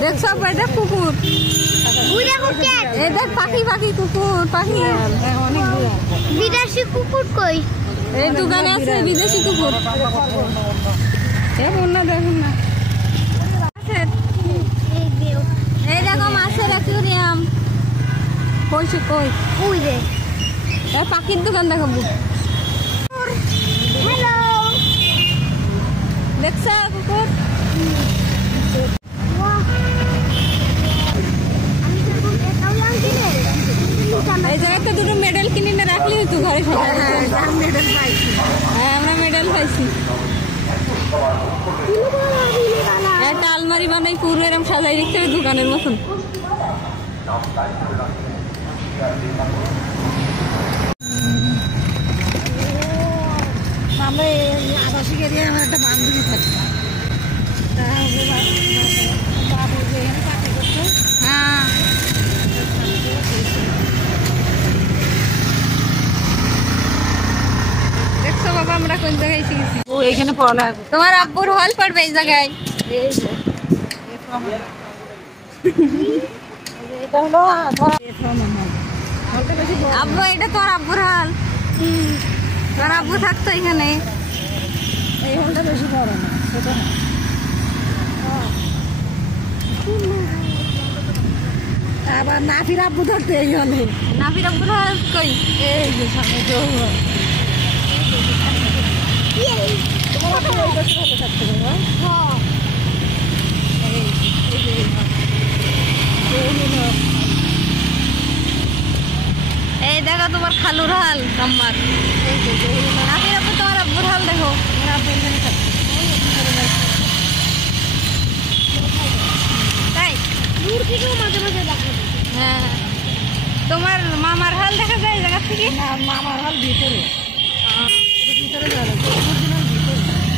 দেখছো এটা কুকুর, দেখ পাখি পাখি কুকুর পাখি অনেক বিদেশি কুকুর কই এই দোকানে আছে বিদেশি কুকুর দেখুন না এই দেখো মাছের অ্যাকুয়ারিয়াম কইছে কই ওই যে পাখির দোকান দেখাবো হ্যালো দেখছো কুকুর এই জায়গাতে দুটো মেডেল কিনে না রাখলে হতো ঘরে মেডেল পাইছি হ্যাঁ আমরা মেডেল পাইছি একটা আলমারি বানাই পুরো এরকম সাজাই রাখতে হবে দোকানের মতন আমরা আবাসিক এরিয়ায় আমার একটা বান্ধবী থাকি হ্যাঁ দেখছো বাবা আমরা কোন জায়গায় শিখেছি ও এখানে পড়া তোমার আব্বুর হল পড়বে এই জায়গায় এটা হলো আব্বু এটা তোমার আব্বুর হল তোমার আব্বু থাকতো এখানে এই হলটা বেশি বড় না ছোট না আবার নাফির আব্বু থাকতো এই হলে নাফির আব্বুর হল কই এই যে সামনে তো এই দেখো তোমার খালুর হাল আমার তোমার আব্বুর হাল দেখো তাই মাঝে মাঝে দেখো হ্যাঁ তোমার মামার হাল দেখা যায় এই জায়গা থেকে মামার হাল ভিতরে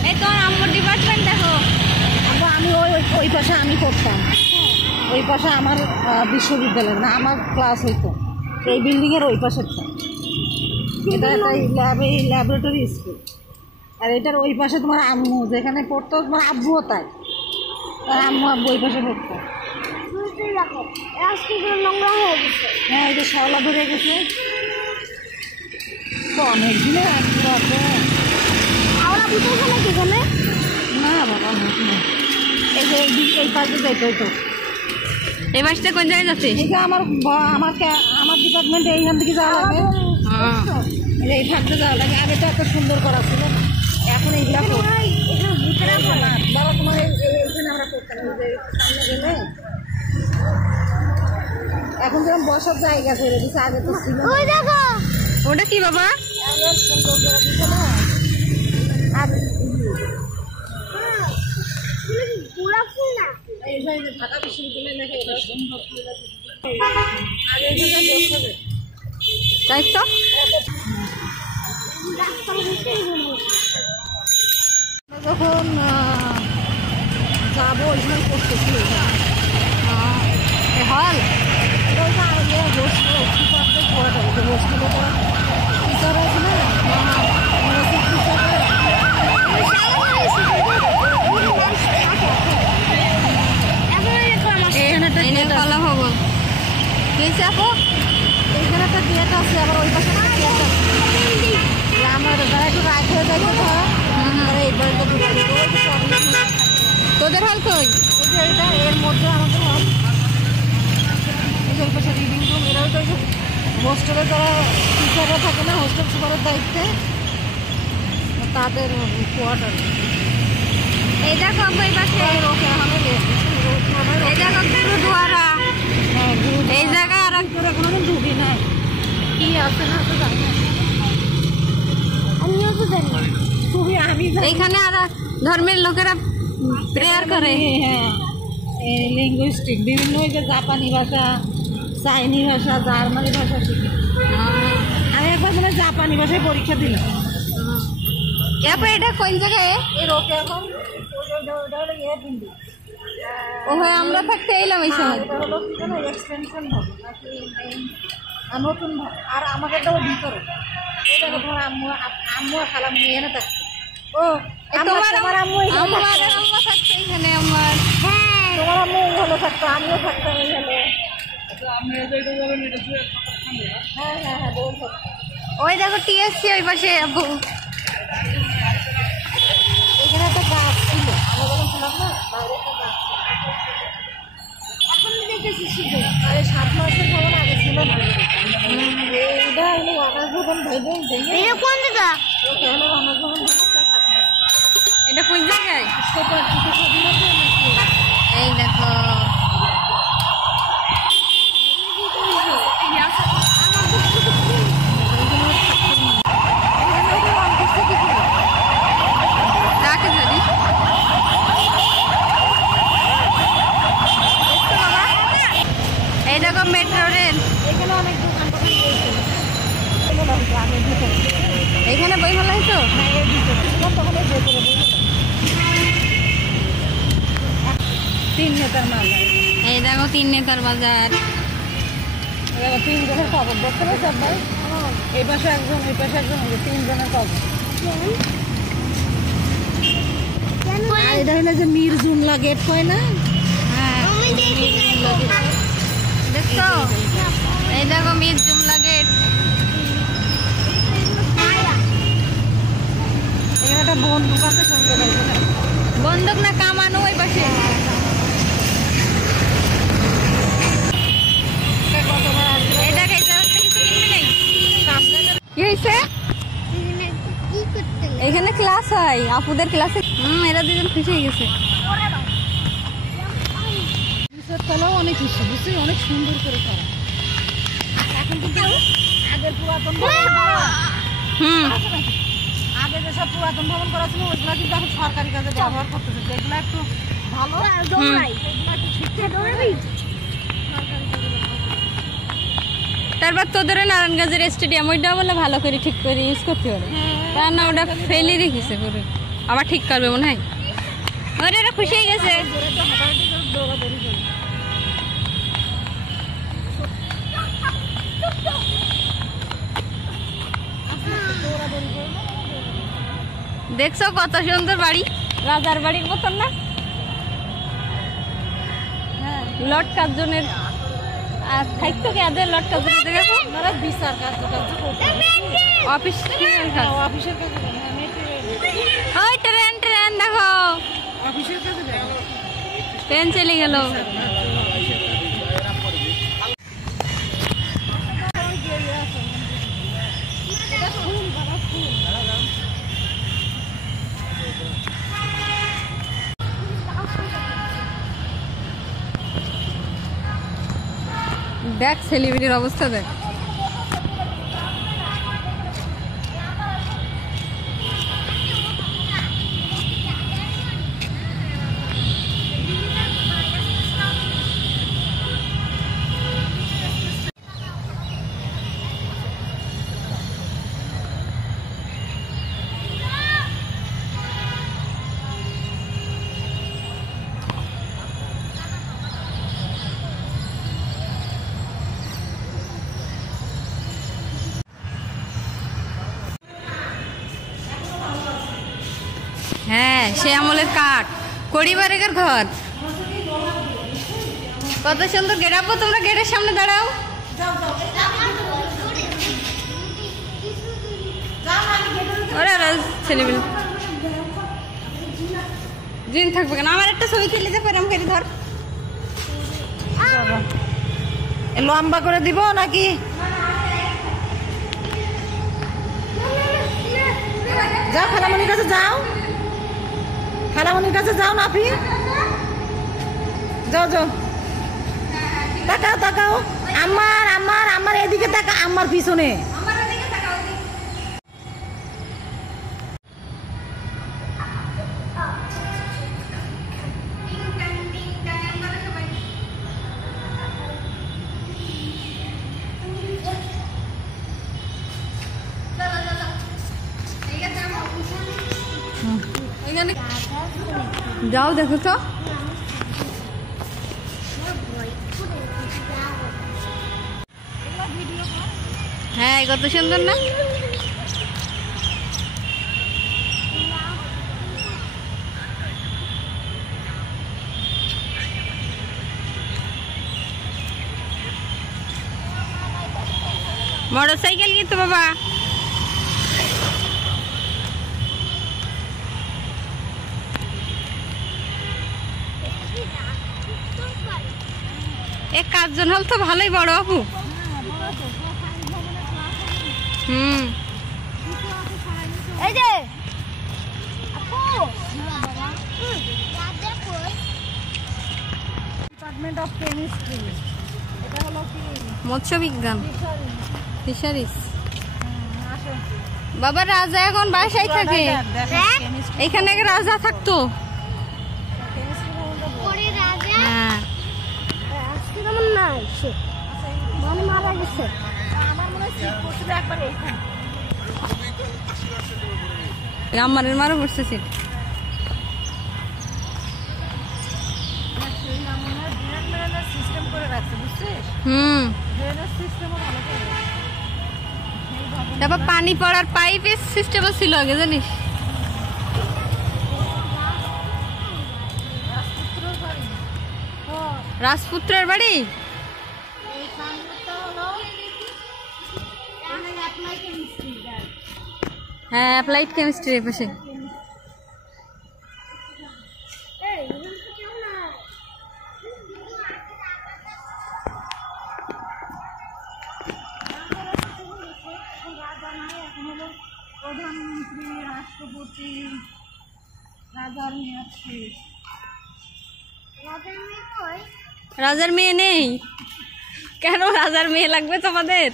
এই তোমার আম্মুর ডিপার্টমেন্ট দেখো আমি ওই পাশে আমি পড়তাম ওই পাশে আমার বিশ্ববিদ্যালয় না আমার ক্লাস হইতো এই বিল্ডিংয়ের ওই পাশেরটা এটা ল্যাবরেটরি স্কুল আর এটার ওই পাশে তোমার আম্মু যেখানে পড়তো তোমার আব্বুও তাই আম্মু আব্বু ওই পাশে পড়তো হ্যাঁ এটা শ্যাওলা ধরে গেছে তো অনেক দিনে না বাবা এই যে এই পাশে যাইতে তো এই বাসটা কোন জায়গায় যাচ্ছে আমার ডিপার্টমেন্ট এইখান থেকে যাওয়া লাগে এই থাকতে যাওয়া লাগে আগে তো এত সুন্দর করা ছিল এখন এইগুলা বাবা তোমার এইখানে আমরা করতাম সামনে গেলে এখন যেরকম বসার জায়গা করে দিচ্ছে আগে তো ছিল ওটা কি বাবা সুন্দর করে দিচ্ছে না আর ঢাকা বিশ্ববিদ্যালয় নাকি এটা সুন্দর তাই তো যখন যাবো ওই সময় করতেছি হল হোস্টেলে করা টিচার আছে না কলা ভবন গেছে আপু এইখানে একটা থিয়েটার আছে আবার ওই পাশে একটা থিয়েটার আমার যারা একটু রাত হয়ে যায় তোদের হল কই এটা এর মধ্যে আমাদের হল ওই পাশে রিডিং রুম এরাও তো হোস্টেলে যারা টিচাররা থাকে না হোস্টেল সুপারের দায়িত্বে তাদের কোয়ার্টার এই দেখো ওই পাশে এই দেখো গুরুদুয়ারা এই জায়গায় আর করে কোনোদিন ঢুকি নাই কি আছে না তো জানি আমিও তো জানি খুবই আমি এইখানে আর ধর্মের লোকেরা প্রেয়ার করে হ্যাঁ লিঙ্গুইস্টিক বিভিন্ন ওই যে জাপানি ভাষা চাইনি ভাষা জার্মানি ভাষা শিখে আমি একবার মানে জাপানি ভাষায় পরীক্ষা দিলাম এরপর এটা কোন জায়গায় এই রোকে এখন ও হয় আমরা থাকতে এলাম এই সময় এক্সটেনশন হবে নাকি নতুন আর আমাদের তো ভিতরে এটা তোমার আম্মু আম্মু আর খালাম্মু এখানে থাকছে ও তোমার আম্মু থাকছে এখানে আমার হ্যাঁ তোমার আম্মু এই হলে থাকতো, আমিও থাকতাম এই হলে। হ্যাঁ হ্যাঁ হ্যাঁ বলছো। ওই দেখো টিএসসি ওই পাশে আব্বু। এখানে একটা গাছ ছিল, আমরা বলেছিলাম না বাইরে একটা গাছ ছিল। এখন দেখেছি শুধু, আরে 7 মাসের ভবন আগে ছিল না। এইটা হলো আনাজ ভবন ভেবে এটা কোন জায়গা? ওটা হলো আনাজ ভবন ভেবে 7 মাস। এটা কোন জায়গায়? সেটা কিছু স্বাধীনতা এই দেখো রাখে যদি এই দেখো মেট্রো রেল। এখানে অনেক দোকান টোকান রয়েছে। গ্রামের ভিতরে এখানে বই মেলা হইতো। হ্যাঁ এর ভিতরে তখন এই ভেতরে বই 3 নেতার মাল। এই দেখো 3 নেতার বাজার। 3 জনের খবর দেখতে পাচ্ছেন ভাই, এই পাশে একজন এই পাশে একজন, 3 জনের খবর। আর এটা হলো যে মিরজুমলা গেট কয় না? হ্যাঁ দেখছো, এই দেখো মিরজুমলা গেট। এখানে একটা বন্দুক আছে, শুনতে পাইছে না? বন্দুক না কামানো ওই পাশে। কতবার আসবে? এটা খাইতে কিছু কিনবি নাই? কি হয়েছে? এখানে ক্লাস হয়, আপুদের ক্লাসে। এরা দুজন খুশি হয়ে গেছে। তলাও অনেক কিছু বুঝছি, অনেক সুন্দর করে করা। এখন কিন্তু আগের পুরাতন আগে যেসব পুরাতন ভবন করা ছিল ওইগুলো কিন্তু এখন সরকারি কাজে ব্যবহার করতেছে, যেগুলো একটু ভালো এগুলো একটু ঠিক তারপর তোদের নারায়ণগঞ্জের স্টেডিয়াম ওইটা বলে ভালো করে ঠিক করে ইউজ করতে পারে। তা না ওটা ফেলে রেখেছে পুরো, আবার ঠিক করবে মনে হয়। ওরা খুশি হয়ে গেছে। দেখছো কত সুন্দর বাড়ি, রাজার বাড়ির মতন না? লর্ড কার্জনের আর থাকতো কি আদের লর্ড কার্জনের দেখো বিচার কাজ অফিস অফিসের কাজে ওই ট্রেন ট্রেন দেখো, অফিসের কাজে ট্রেন চলে গেল। দেখ সেলিব্রিটির অবস্থা দেখ। হ্যাঁ সে আমলের কাঠ, পরিবারের ঘর। কত সুন্দর গেট। আপু তোমরা গেটের সামনে দাঁড়াও। ওরা ছেলেমেয়ে জিন থাকবে কেন? আমার একটা ছবি তুলে যে পেরাম করে ধর। লম্বা করে দিব নাকি? যাও খালামণির কাছে যাও, খালামণির কাছে যাও নাফি, যাও যাও। তাকাও তাকাও, আমার আমার আমার এদিকে তাকা, আমার পিছনে। যাও দেখো তো। হ্যাঁ কত সুন্দর না? মোটরসাইকেল কিন্তু বাবা এক কাজজন হল তো ভালোই বড় আপু। এই যে ডিপার্টমেন্ট অফ কেমিস্ট্রি, এটা হলো কি মৎস্য বিজ্ঞান ফিশারিজ। আসো বাবা রাজা এখন বাসায় থাকে, এখানে আগে রাজা থাকতো। হ্যাঁ মারা গেছে আমার মনে হয় শীত পড়ছিল একবার এইখানে। আমারের মারও পড়ছে শীত। সিস্টেম করে রাখছে বুঝছিস, ড্রেনেজ সিস্টেমও ভালো করে তারপর পানি পড়ার পাইপের সিস্টেমও ছিল আগে জানিস। রাজপুত্রের বাড়ি হ্যাঁ অ্যাপ্লাইড কেমিস্ট্রির পাশে। প্রধানমন্ত্রী, রাষ্ট্রপতি, রাজার মেয়ে আছে। রাজার মেয়ে নেই কেন? রাজার মেয়ে লাগবে তোমাদের?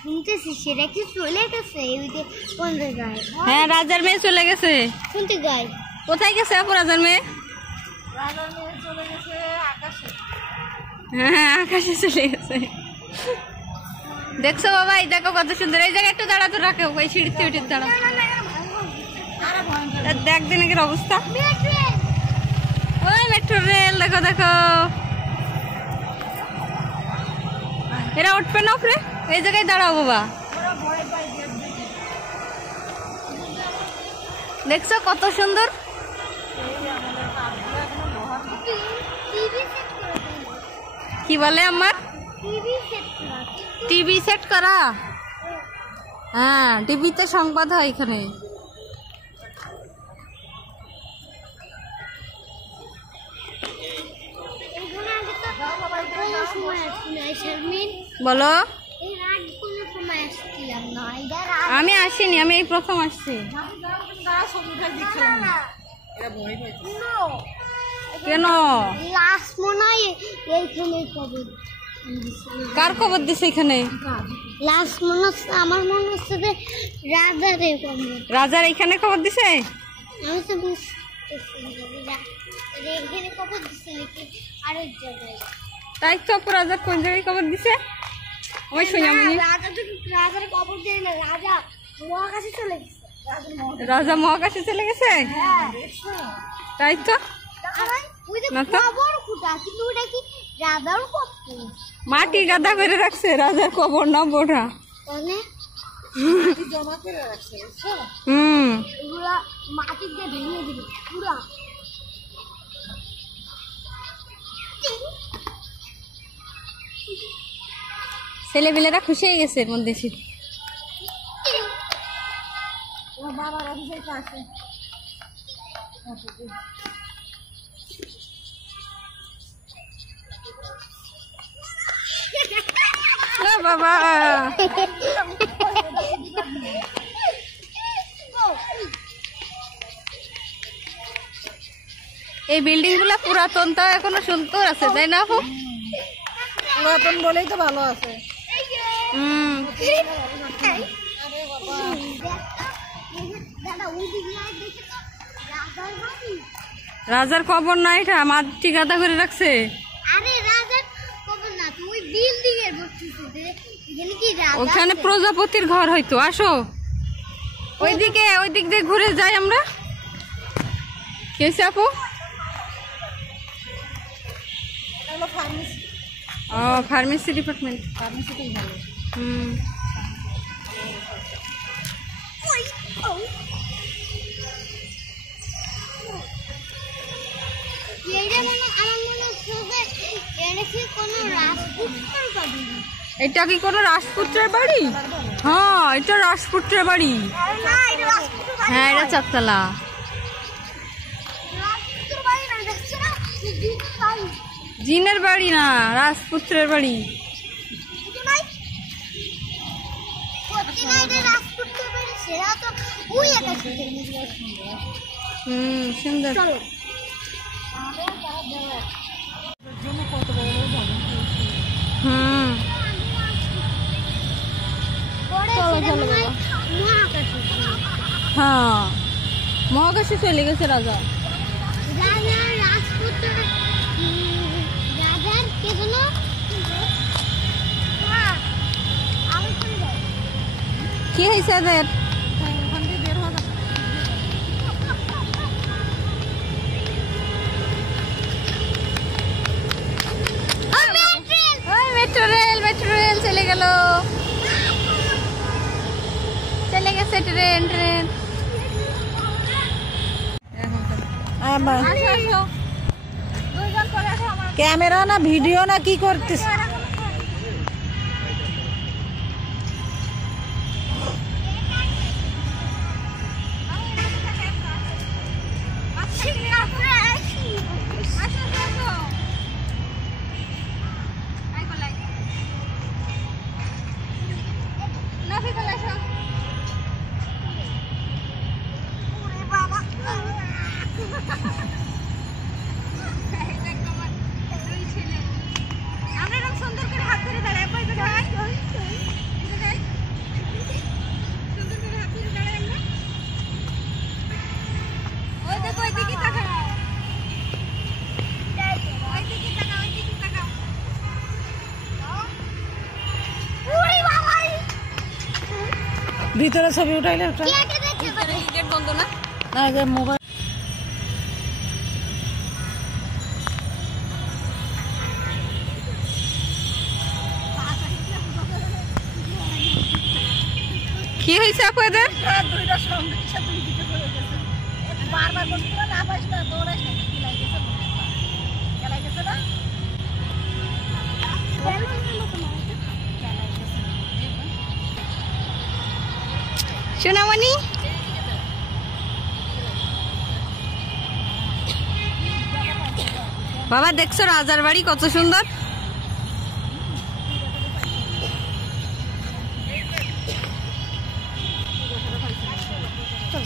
শুনতেছি সেটা কি চলে গেছে ওই যে কোন জায়গায়? হ্যাঁ রাজার মেয়ে চলে গেছে। শুনতে গাই কোথায় গেছে আপু রাজার মেয়ে? রাজার মেয়ে চলে গেছে আকাশে। হ্যাঁ আকাশে চলে গেছে। দেখছো বাবা, এই দেখো কত সুন্দর। এই জায়গায় একটু দাঁড়াতে রাখো, ওই সিঁড়িতে উঠে দাঁড়াও। দেখ দিনের অবস্থা। ওই মেট্রো রেল দেখো দেখো, এরা উঠবে না উপরে। এই জায়গায় দাঁড়াও বাবা, দেখছো কত সুন্দর। কি বলে আমার? টিভি সেট করা। হ্যাঁ টিভিতে সংবাদ হয় এখানে। বলো। আমি আসিনি, আমি এই প্রথম আসছি। কেন? কার খবর দিছে এখানে? লাস্ট মনে হচ্ছে, আমার মনে হচ্ছে যে রাজার এখানে খবর দিছে। আমি তো বুঝতেছি এখানে খবর দিচ্ছে নাকি আরেক জায়গায়। তাই তো আপু, রাজার কোন জায়গায় খবর দিছে আমি শুনি। রাজার খবর দেয় না, রাজা মহাকাশে চলে গেছে। রাজা মহাকাশে চলে গেছে, তাই তো। মাটি গাদা করে রাখছে, রাজার কবর না বোঝা। মাটি দিয়ে ভেঙে দিল পুরা। ছেলেবেলেরা খুশি হয়ে গেছে মন দেশে। বাবা এই বিল্ডিং গুলা পুরাতন, তাও এখনো সুন্দর আছে তাই না আপু? পুরাতন বলেই তো ভালো আছে। রাজার কবর না, এটা মাটি গাদা করে রাখছে। ওখানে প্রজাপতির ঘর হয়তো। আসো ওইদিকে, ওই দিক দিয়ে ঘুরে যাই আমরা। কেসে আপু? ও ফার্মেসি ডিপার্টমেন্ট। ফার্মেসিটাই ভালো। এটা কি কোনো রাজপুত্রের বাড়ি? হ্যাঁ, এটা রাজপুত্রের বাড়ি। হ্যাঁ, এটা চারতলা। জিনের বাড়ি না, রাজপুত্রের বাড়ি। সুন্দর। হ্যাঁ, মহাকাশে চলে গেছে রাজা। কি হয়েছে এদের? মেট্রো রেল চলে গেল, চলে গেছে ট্রেন। ক্যামেরা না ভিডিও না কি করতেছ? ভিতরে ছবি উঠাইলে বন্ধ না, মোবাইল। কি হয়েছে আপনাদের? সোনামণি, বাবা দেখছো রাজার বাড়ি কত সুন্দর?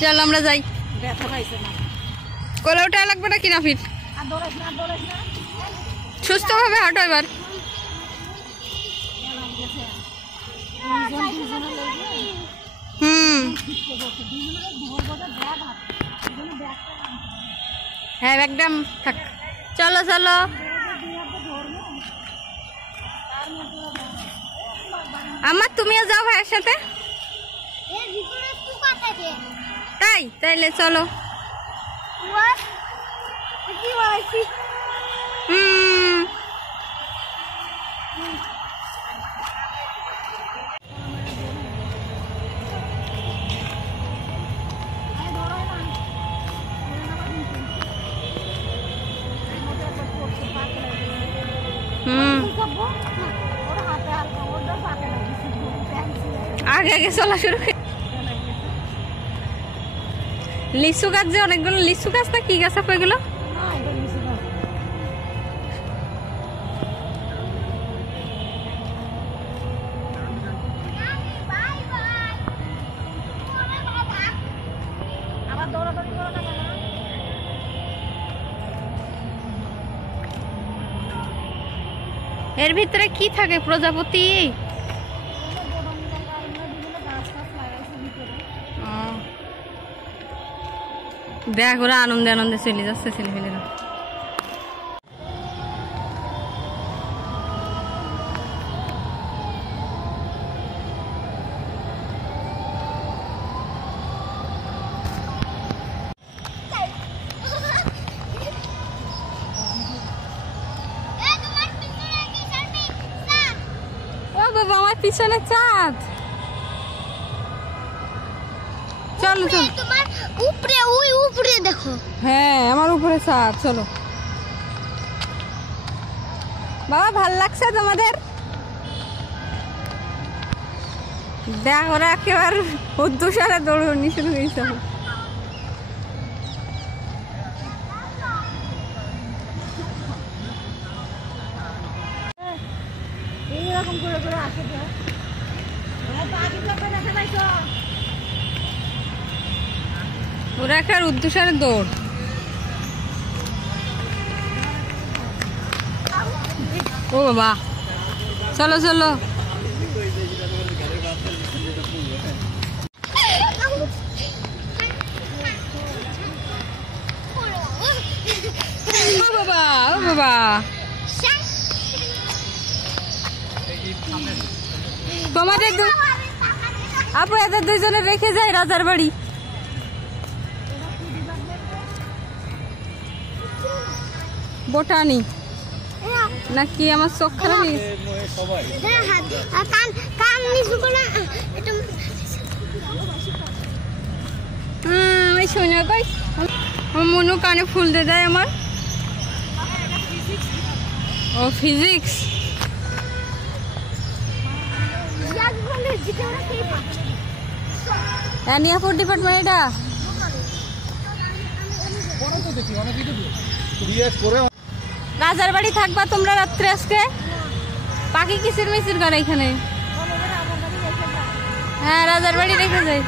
চল আমরা যাই। কোলে উঠা লাগবে না কিনা? ফির সুস্থ ভাবে হাঁটো এবার। হ্যাঁ, একদম থাক। চলো চলো, আমার তুমিও যাও ভাইয়ের সাথে। তাই তাইলে চলো। আগে আগে চলা শুরু। লিচু গাছ, যে অনেকগুলো লিচু গাছ না কি গাছ আপু এগুলো? এর ভিতরে কি থাকে? প্রজাপতি? দেখ ওরা আনন্দে আনন্দে চলে যাচ্ছে ছেলেপেলেরা। ও বাবা, আমার পিছনে চাঁদ। চলো চলো, তোমার উপরে, ওই উপরে দেখো। হ্যাঁ, আমার উপরে চাঁদ। চলো বাবা, ভাল লাগছে তোমাদের? দেখ ওরা একেবারে উদ্দুষারে দৌড়নি শুরু হয়েছে। এইরকম করে করে আসে তো ওরা একেবারে উদ্দুষারে দৌড়। ও বাবা, চলো চলো। ও বাবা, ও বাবা, তোমাদের আপু এদের দুইজনে রেখে যায় রাজার বাড়ি। বোটানি নাকি আমার চোখ খারাপ হয়ে গেছে? ওই শোনা কই আমার মনু কানে ফুল দিয়ে দেয় আমার। ও ফিজিক্স, এনিয়াপুর ডিপার্টমেন্ট এটা। রাজার বাড়ি থাকবা তোমরা রাত্রে আজকে? পাখি কিসির মিচির করে এখানে? হ্যাঁ, রাজার বাড়ি রেখে যাই।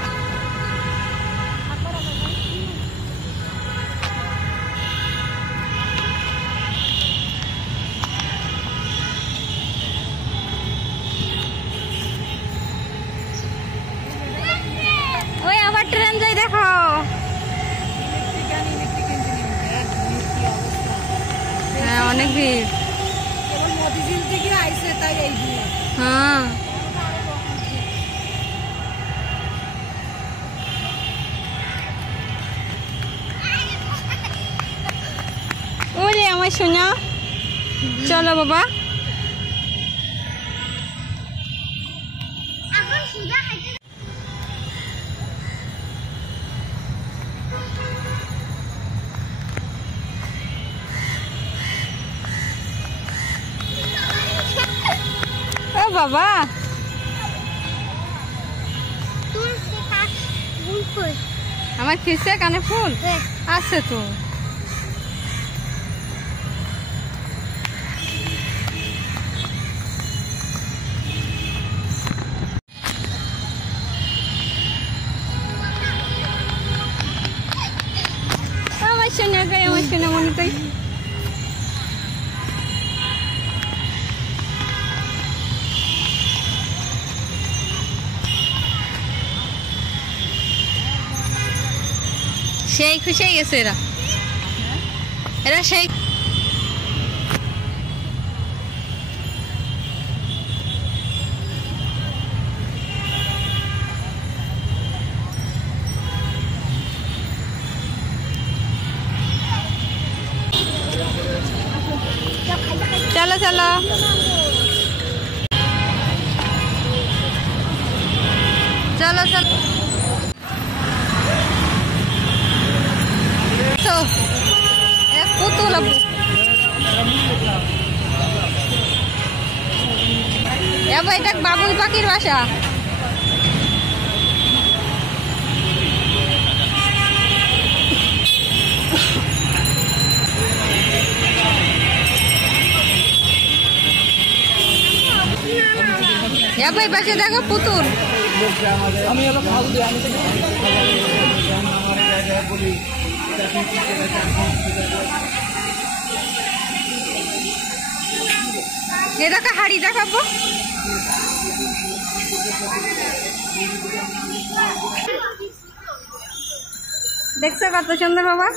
ওই আবার ট্রেন যাই দেখো। হ্যাঁ, অনেক ভিড়। হ্যাঁ, ওরে আমার সোনা, চলো বাবা। ও বাবা, আমার খিসে কানে ফুল আছে তো। আমার সোনা গাই, আমার সোনা মনে কই। সেই খুশি হয়ে গেছে এরা, এরা সেই। চলো চলো, চলো চলো। পুতুল এটা বাবুই পাখির বাসা। এই পাশে দেখো পুতুল। এটাকে হাড়ি দেখাবো। দেখছো কত সুন্দর বাবা।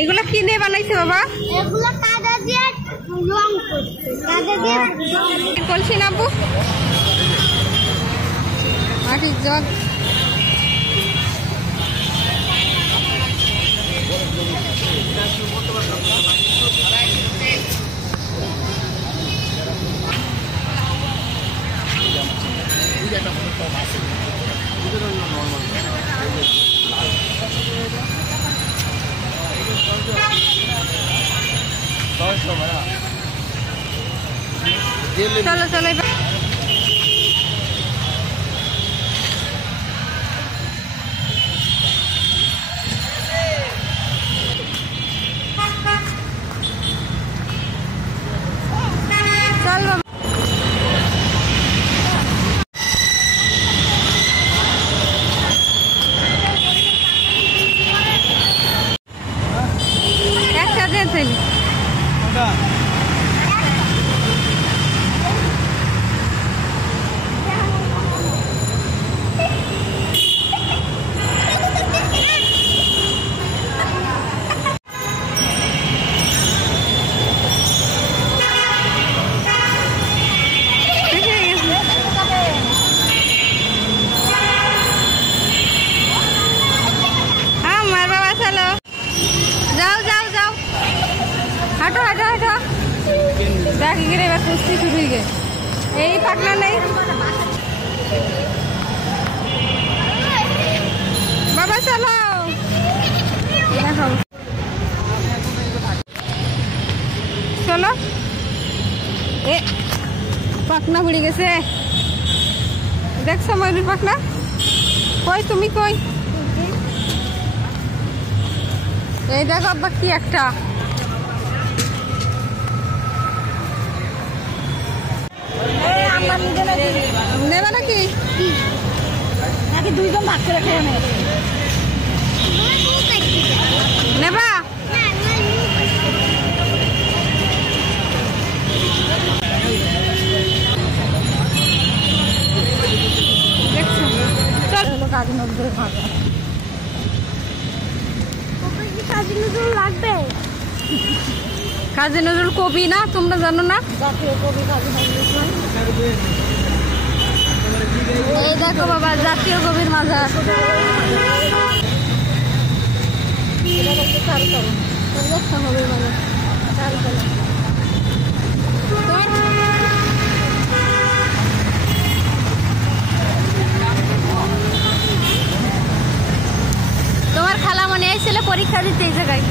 এগুলা কিনে বানাইছে বাবা? এগুলো কাদা দিয়ে রং করছে, কাদা দিয়ে কলসি নাবু মাটির জগ। Tidak চলো চলো এবার চল বাবা। একসাথে ছেলে হাঁটো হাঁটো হাঁটো দেখ গিয়ে এবার কুস্তি শুরু হয়ে গে এই পাকনা নেই বাবা চলো দেখো চলো এ পাকনা পড়ে গেছে দেখছো ময়ূর পাকনা কই তুমি কই এই দেখো আব্বা কি একটা নেবা নাকি নাকি দুইজন ভাগ করে খেয়ে নেবা দেখছো চল কাজী নজরুল খাবে কাজী নজরুল লাগবে কাজী নজরুল কবি না তোমরা জানো না জাতীয় কবি কাজী নজরুল ইসলাম এই দেখো বাবা জাতীয় কবির মাজার এটা হচ্ছে চারুকলা দেখতে হবে মানে চারুকলা তোমার খালা মনে আইছিল পরীক্ষা দিতে এই জায়গায়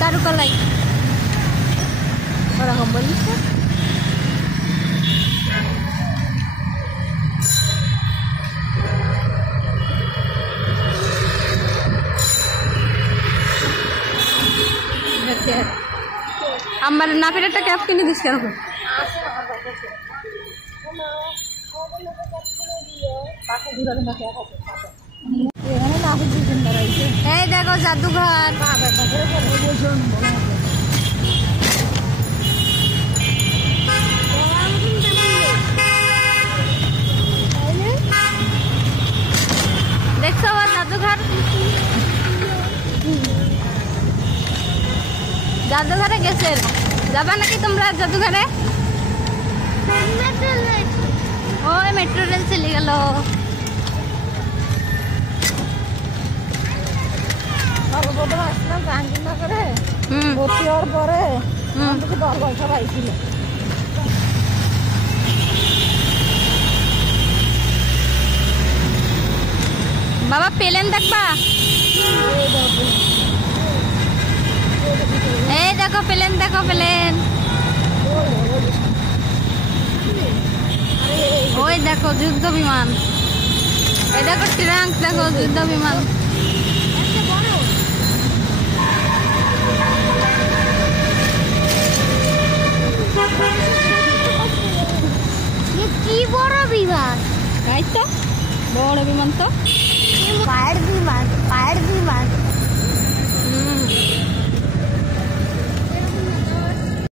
চারুকলায় ওরকম বলিস আমার নাপির একটা ক্যাপ কিনে দিস কেন এই দেখো জাদুঘর দেখছো আবার জাদুঘর জাদুঘরে গেছে যাবা নাকি তোমরা জাদুঘরে ওই মেট্রো রেল চলে গেল সর্বপ্রথম আসলাম জাহাঙ্গীরনগরে ভর্তি হওয়ার পরে দল বৈঠক আইছিল বাবা পেলেন দেখবা এই দেখো পেলেন ওই দেখো যুদ্ধ বিমান এই দেখো ট্রাঙ্ক দেখো যুদ্ধ বিমান কি বড় বিমান তাই তো বড় বিমান তো পায়ের বিমান